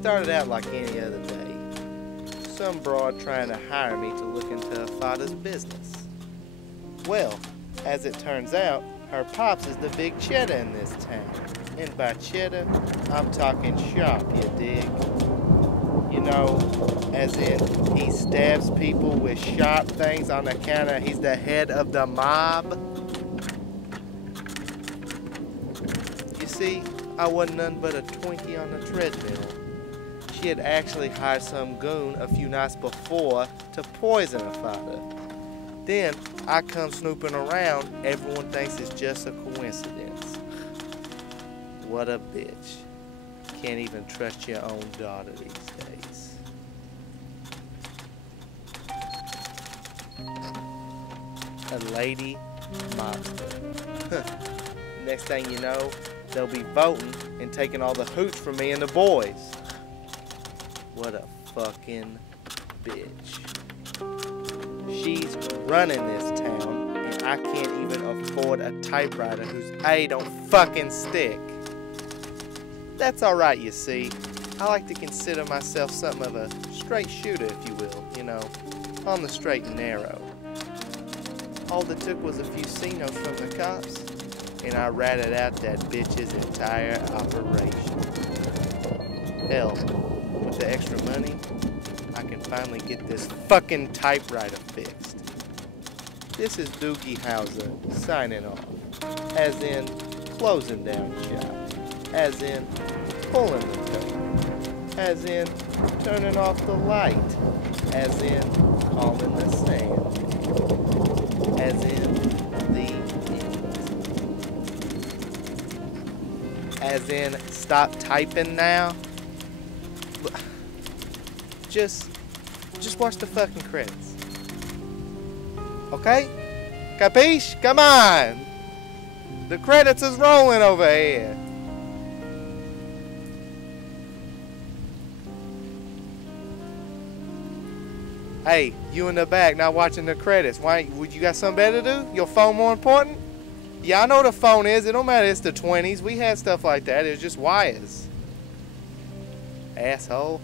started out like any other day. Some broad trying to hire me to look into her father's business. Well, as it turns out, her pops is the big cheddar in this town. And by cheddar, I'm talking sharp, you dig? You know, as in he stabs people with sharp things on account of he's the head of the mob. You see, I wasn't none but a Twinkie on the treadmill. She had actually hired some goon a few nights before to poison her father. Then I come snooping around, everyone thinks it's just a coincidence. What a bitch. Can't even trust your own daughter these days. A lady monster. Next thing you know, they'll be voting and taking all the hooch from me and the boys. What a fucking bitch. She's running this town, and I can't even afford a typewriter whose A don't fucking stick. That's alright, you see. I like to consider myself something of a straight shooter, if you will, you know, on the straight and narrow. All it took was a few C-notes from the cops, and I ratted out that bitch's entire operation. Hell, with the extra money, I can finally get this fucking typewriter fixed. This is Doogie Howser signing off, as in closing down shop, as in pulling the curtain, as in turning off the light, as in calming the sand, as in the end, as in stop typing now. Just watch the fucking credits. Okay? Capiche? Come on! The credits is rolling over here. Hey, you in the back not watching the credits. Why? Would you got something better to do? Your phone more important? Yeah, I know what a phone is. It don't matter. It's the 20s. We had stuff like that. It was just wires. Asshole.